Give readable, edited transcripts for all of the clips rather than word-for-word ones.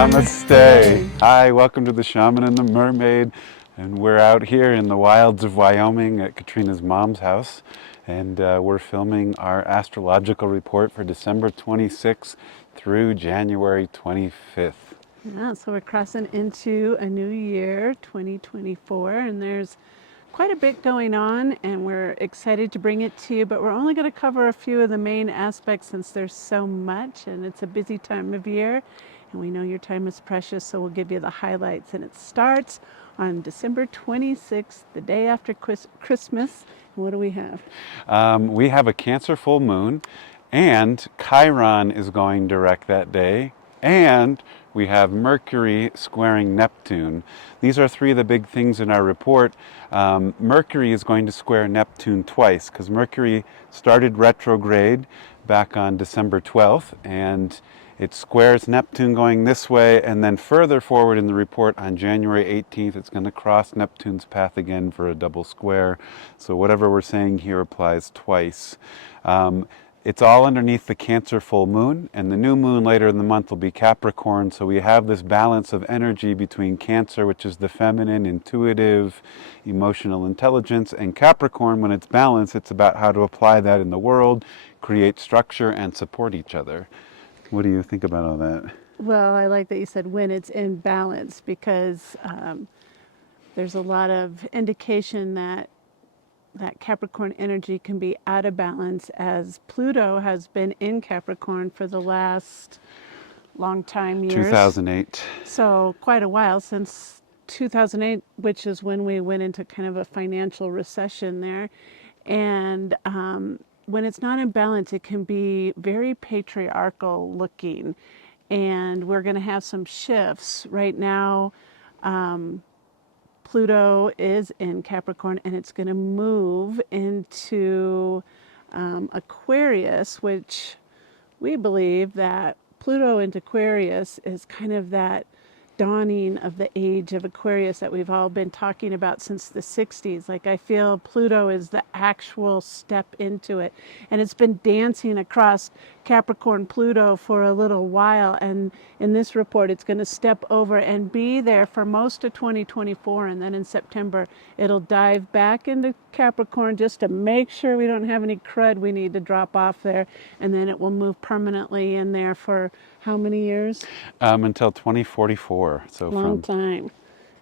Namaste. Hi, welcome to the Shaman and the Mermaid. And we're out here in the wilds of Wyoming at Katrina's mom's house. And we're filming our astrological report for December 26th through January 25th. Yeah, so we're crossing into a new year, 2024, and there's quite a bit going on, and we're excited to bring it to you, but we're only going to cover a few of the main aspects since there's so much, and it's a busy time of year, and we know your time is precious, so we'll give you the highlights. And it starts on December 26th, the day after Christmas. What do we have? We have a Cancer full moon, and Chiron is going direct that day, and we have Mercury squaring Neptune. These are three of the big things in our report. Mercury is going to square Neptune twice because Mercury started retrograde back on December 12th, and it squares Neptune going this way, and then further forward in the report on January 18th, it's going to cross Neptune's path again for a double square. So whatever we're saying here applies twice. It's all underneath the Cancer full moon, and the new moon later in the month will be Capricorn, so we have this balance of energy between Cancer, which is the feminine, intuitive, emotional intelligence, and Capricorn, when it's balanced, it's about how to apply that in the world, create structure, and support each other. What do you think about all that? Well, I like that you said when it's in balance, because there's a lot of indication that Capricorn energy can be out of balance, as Pluto has been in Capricorn for the last long time years. 2008. So quite a while, since 2008, which is when we went into kind of a financial recession there. And when it's not in balance, it can be very patriarchal looking. And we're going to have some shifts. Right now, Pluto is in Capricorn, and it's going to move into Aquarius, which we believe that Pluto into Aquarius is kind of that dawning of the age of Aquarius that we've all been talking about since the 60s. Like, I feel Pluto is the actual step into it. And it's been dancing across Capricorn Pluto for a little while. And in this report, it's going to step over and be there for most of 2024. And then in September, it'll dive back into Capricorn just to make sure we don't have any crud we need to drop off there. And then it will move permanently in there for how many years? Until 2044. So long time.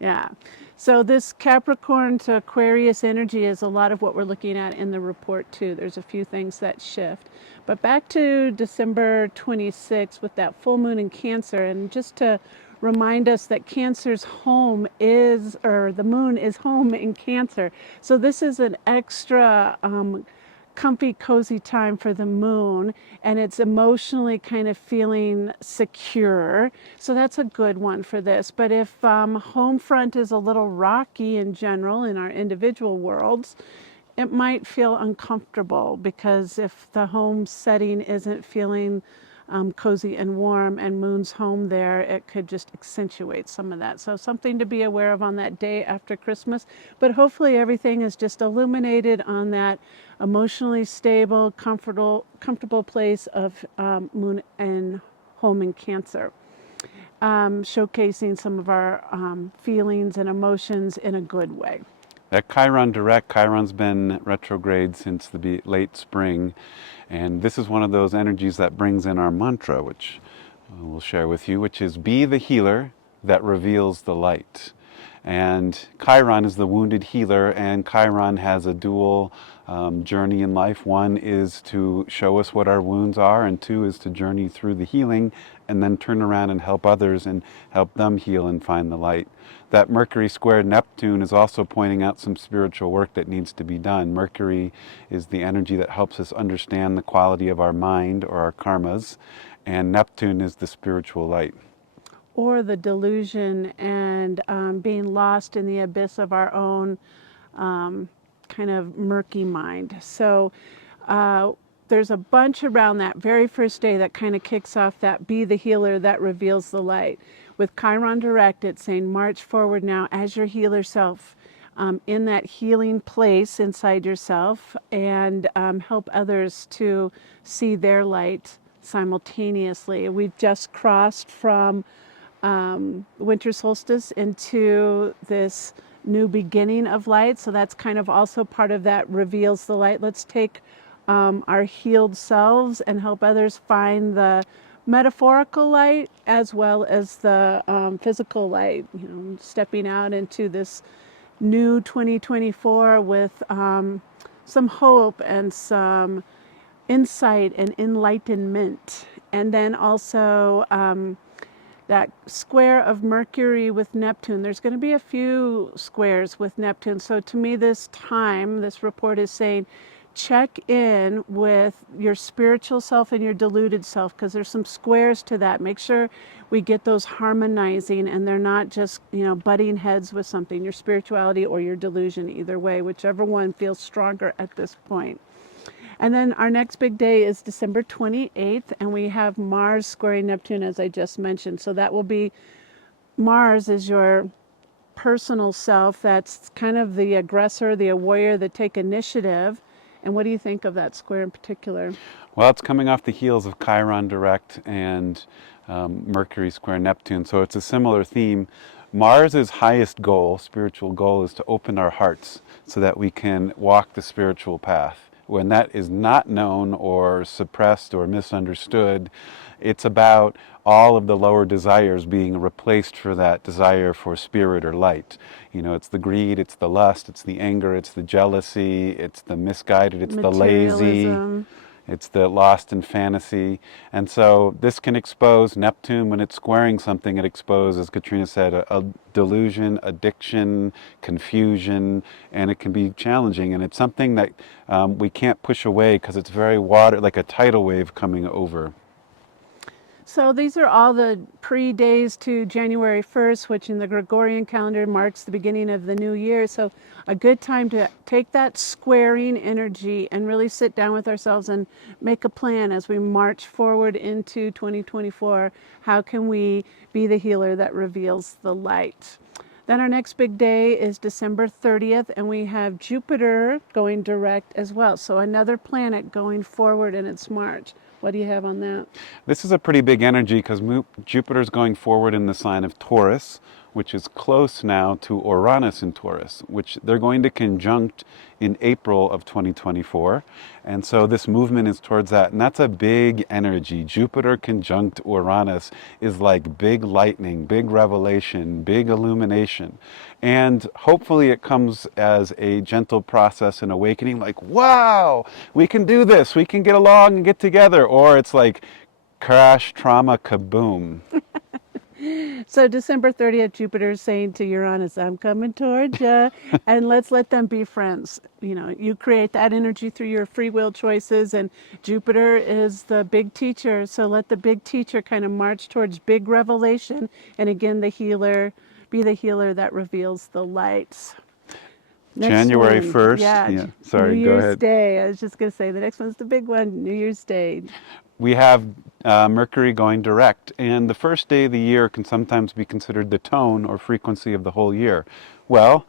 Yeah. So this Capricorn to Aquarius energy is a lot of what we're looking at in the report too. There's a few things that shift. But back to December 26th with that full moon in Cancer, and just to remind us that Cancer's home is, or the moon is home in Cancer. So this is an extra comfy, cozy time for the moon, and it's emotionally kind of feeling secure. So that's a good one for this. But if home front is a little rocky in general in our individual worlds, it might feel uncomfortable, because if the home setting isn't feeling cozy and warm, and moon's home there, it could just accentuate some of that. So something to be aware of on that day after Christmas. But hopefully everything is just illuminated on that emotionally stable, comfortable place of moon and home in Cancer. Showcasing some of our feelings and emotions in a good way. That Chiron direct, Chiron's been retrograde since the late spring, and this is one of those energies that brings in our mantra, which we'll share with you, which is be the healer that reveals the light. And Chiron is the wounded healer, and Chiron has a dual journey in life. One is to show us what our wounds are, and two is to journey through the healing and then turn around and help others and help them heal and find the light. That Mercury squared Neptune is also pointing out some spiritual work that needs to be done. Mercury is the energy that helps us understand the quality of our mind or our karmas, and Neptune is the spiritual light. Or the delusion and being lost in the abyss of our own kind of murky mind. So there's a bunch around that very first day that kind of kicks off that be the healer that reveals the light. With Chiron direct, it's saying march forward now as your healer self, in that healing place inside yourself, and help others to see their light simultaneously. We've just crossed from winter solstice into this new beginning of light. So that's kind of also part of that reveals the light. Let's take our healed selves and help others find the metaphorical light as well as the physical light, you know, stepping out into this new 2024 with some hope and some insight and enlightenment. And then also that square of Mercury with Neptune. There's going to be a few squares with Neptune. So to me, this time, this report is saying, check in with your spiritual self and your deluded self, because there's some squares to that. Make sure we get those harmonizing and they're not just, you know, butting heads with something, your spirituality or your delusion, either way, whichever one feels stronger at this point. And then our next big day is December 28th, and we have Mars squaring Neptune, as I just mentioned. So that will be, Mars is your personal self. That's kind of the aggressor, the warrior that take initiative. And what do you think of that square in particular? Well, it's coming off the heels of Chiron direct and Mercury square Neptune, so it's a similar theme. Mars's highest goal, spiritual goal, is to open our hearts so that we can walk the spiritual path. When that is not known or suppressed or misunderstood, it's about all of the lower desires being replaced for that desire for spirit or light. You know, it's the greed, it's the lust, it's the anger, it's the jealousy, it's the misguided, it's the lazy. Materialism. It's the lost in fantasy. And so this can expose Neptune when it's squaring something. It exposes, as Katrina said, a delusion, addiction, confusion, and it can be challenging. And it's something that we can't push away because it's very water, like a tidal wave coming over. So these are all the pre-days to January 1st, which in the Gregorian calendar marks the beginning of the new year. So a good time to take that squaring energy and really sit down with ourselves and make a plan as we march forward into 2024. How can we be the healer that reveals the light? Then our next big day is December 30th, and we have Jupiter going direct as well. So another planet going forward in its march. What do you have on that? This is a pretty big energy because Jupiter's going forward in the sign of Taurus, which is close now to Uranus in Taurus, which they're going to conjunct in April of 2024. And so this movement is towards that. And that's a big energy. Jupiter conjunct Uranus is like big lightning, big revelation, big illumination. And hopefully it comes as a gentle process and awakening, like, wow, we can do this, we can get along and get together. Or it's like crash, trauma, kaboom. So December 30th, Jupiter is saying to Uranus, I'm coming towards you, and let's let them be friends. You know, you create that energy through your free will choices, and Jupiter is the big teacher. So let the big teacher kind of march towards big revelation. And again, the healer, be the healer that reveals the lights. Next January one, 1st. yeah, Sorry, New go Year's ahead. Day. I was just going to say the next one's the big one, New Year's Day. We have Mercury going direct, and the first day of the year can sometimes be considered the tone or frequency of the whole year. Well,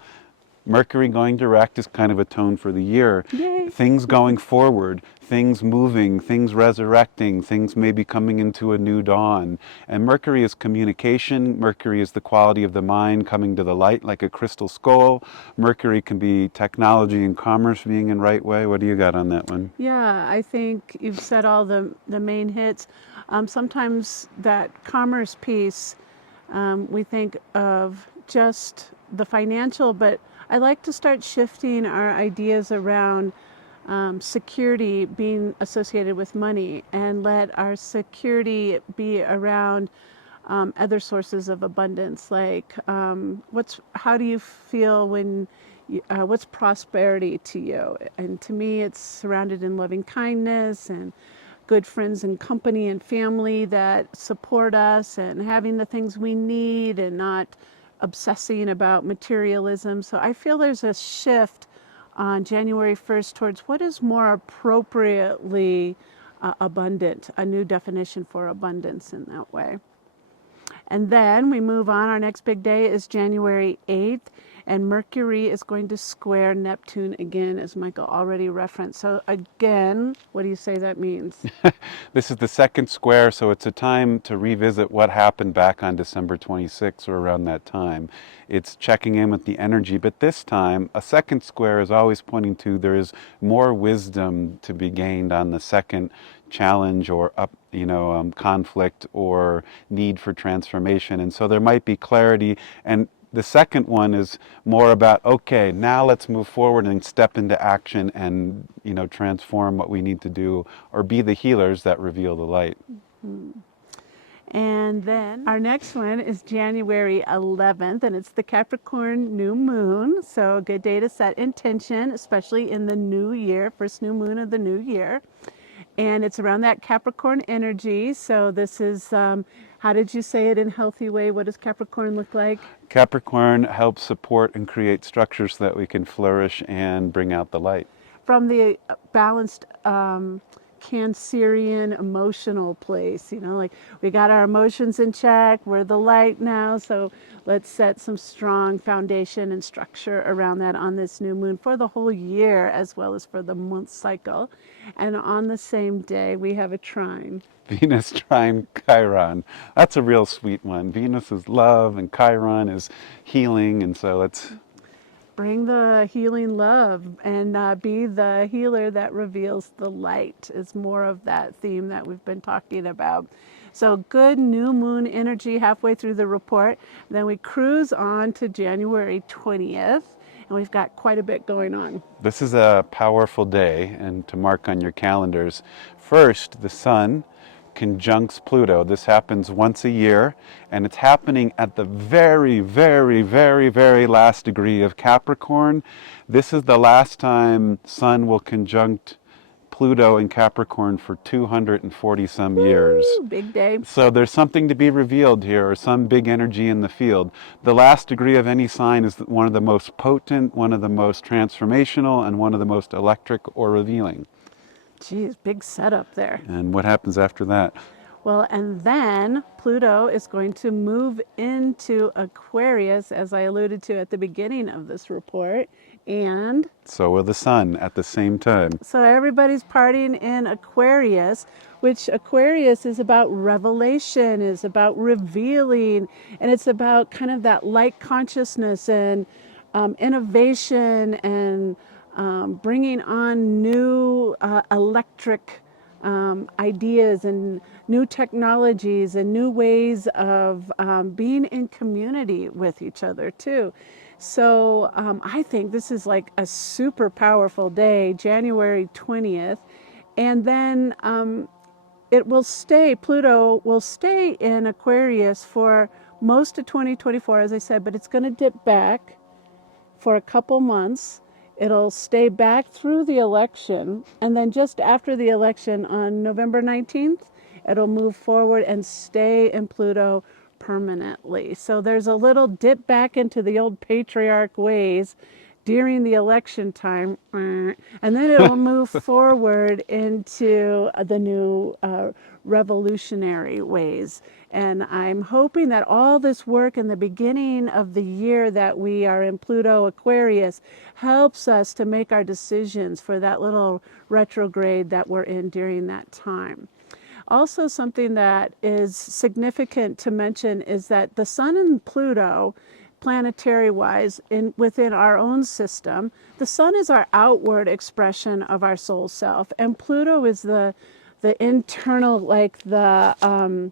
Mercury going direct is kind of a tone for the year. Yay. Things going forward, things moving, things resurrecting, things maybe coming into a new dawn. And Mercury is communication. Mercury is the quality of the mind coming to the light like a crystal skull. Mercury can be technology and commerce being in right way. What do you got on that one? Yeah, I think you've said all the main hits. Sometimes that commerce piece, we think of just the financial, but I like to start shifting our ideas around security being associated with money, and let our security be around other sources of abundance. Like, how do you feel when what's prosperity to you? And to me, it's surrounded in loving kindness and good friends and company and family that support us, and having the things we need and not obsessing about materialism. So I feel there's a shift on January 1st towards what is more appropriately abundant, a new definition for abundance in that way. And then we move on. Our next big day is January 8th. And Mercury is going to square Neptune again, as Michael already referenced. So again, what do you say that means? This is the second square, so it's a time to revisit what happened back on December 26th or around that time. It's checking in with the energy, but this time a second square is always pointing to there is more wisdom to be gained on the second challenge or conflict or need for transformation. And so there might be clarity, and the second one is more about, okay, now let's move forward and step into action and, transform what we need to do or be the healers that reveal the light. And then our next one is January 11th, and it's the Capricorn new moon. So a good day to set intention, especially in the new year, first new moon of the new year. And it's around that Capricorn energy. So this is, how did you say it in a healthy way? What does Capricorn look like? Capricorn helps support and create structures so that we can flourish and bring out the light. From the balanced Cancerian emotional place, like we got our emotions in check, we're the light now, so let's set some strong foundation and structure around that on this new moon for the whole year as well as for the month cycle. And on the same day we have a trine. Venus trine Chiron. That's a real sweet one. Venus is love and Chiron is healing, and so let's bring the healing love and be the healer that reveals the light is more of that theme that we've been talking about. So good new moon energy halfway through the report. Then we cruise on to January 20th, and we've got quite a bit going on. This is a powerful day, and to mark on your calendars. First, the sun conjuncts Pluto. This happens once a year, and it's happening at the very, very, very, very last degree of Capricorn. This is the last time Sun will conjunct Pluto in Capricorn for 240 some years. Woo, big day. So there's something to be revealed here, or some big energy in the field. The last degree of any sign is one of the most potent, one of the most transformational, and one of the most electric or revealing. Geez, big setup there. And what happens after that? Well, and then Pluto is going to move into Aquarius, as I alluded to at the beginning of this report. And so will the sun at the same time. So everybody's partying in Aquarius, which Aquarius is about revelation, is about revealing, and it's about kind of that light consciousness and innovation and bringing on new electric ideas and new technologies and new ways of being in community with each other too. So I think this is like a super powerful day, January 20th. And then Pluto will stay in Aquarius for most of 2024, as I said, but it's going to dip back for a couple months. It'll stay back through the election, and then just after the election on November 19th, it'll move forward and stay in Pluto permanently. So there's a little dip back into the old patriarch ways during the election time, and then it'll move forward into the new revolutionary ways. And I'm hoping that all this work in the beginning of the year that we are in Pluto Aquarius helps us to make our decisions for that little retrograde that we're in during that time. Also, something that is significant to mention is that the Sun and Pluto, planetary-wise, within our own system, the Sun is our outward expression of our soul self, and Pluto is the internal, like the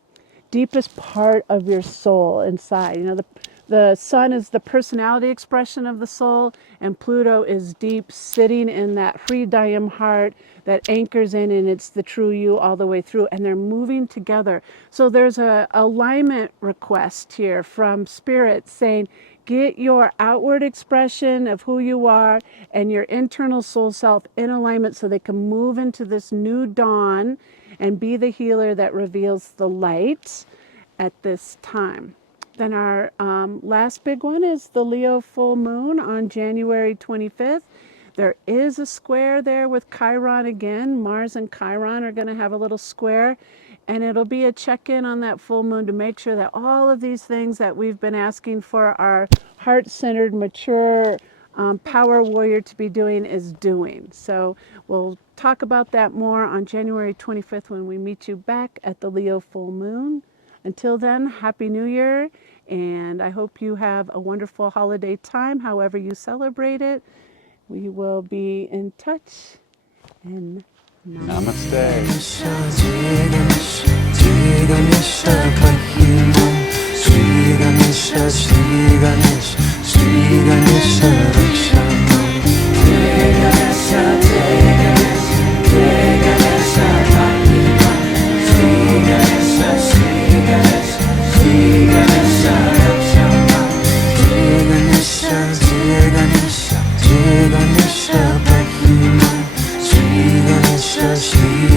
deepest part of your soul inside. The Sun is the personality expression of the soul, and Pluto is deep, sitting in that free diam heart that anchors in, and it's the true you all the way through, and they're moving together. So there's a alignment request here from Spirit saying, get your outward expression of who you are and your internal soul self in alignment so they can move into this new dawn and be the healer that reveals the light at this time. Then our last big one is the Leo full moon on January 25th. There is a square there with Chiron again. Mars and Chiron are going to have a little square, and it'll be a check-in on that full moon to make sure that all of these things that we've been asking for our heart-centered, mature power warrior to be doing is doing. So we'll talk about that more on January 25th when we meet you back at the Leo full moon. Until then, Happy New Year, and I hope you have a wonderful holiday time, however you celebrate it. We will be in touch, and Namaste. Shri